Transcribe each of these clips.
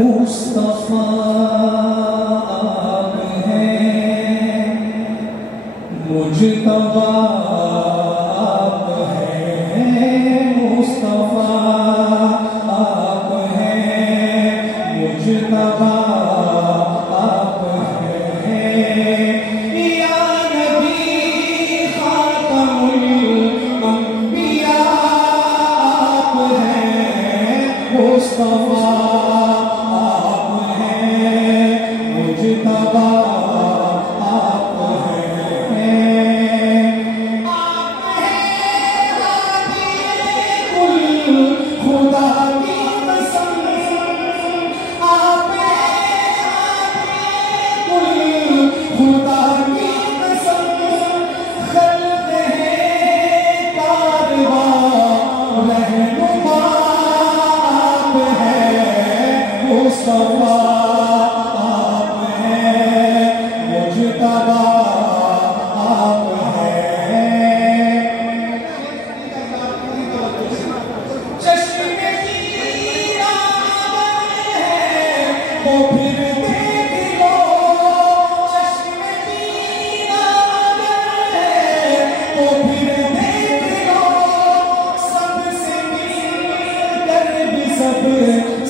मुस्तफा आप हैं, मुजतबा आप हैं, मुस्तफा आप हैं, मुजतबा आप हैं, या नबी खातमुल अंबिया आप हैं, मुस्तफा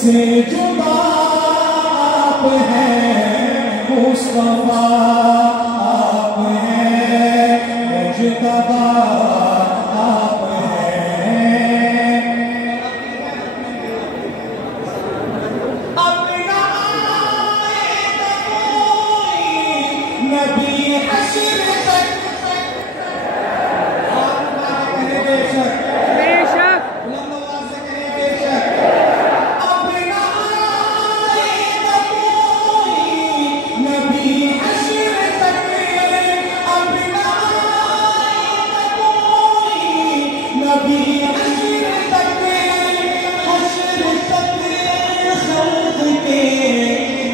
से जुदा आप हैं, मुस्तफा आप हैं, मुजतबा आप हैं। अपना नबी हश्र तक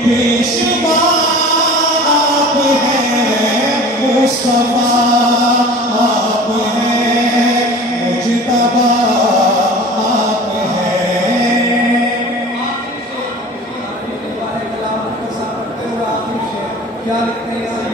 पेशवा आप हैं, मुस्तफा आप हैं, मुजतबा आप हैं। क्या लिखते हैं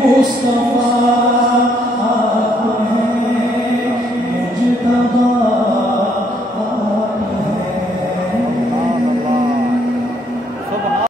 मुस्तफा आप हैं, मुजतबा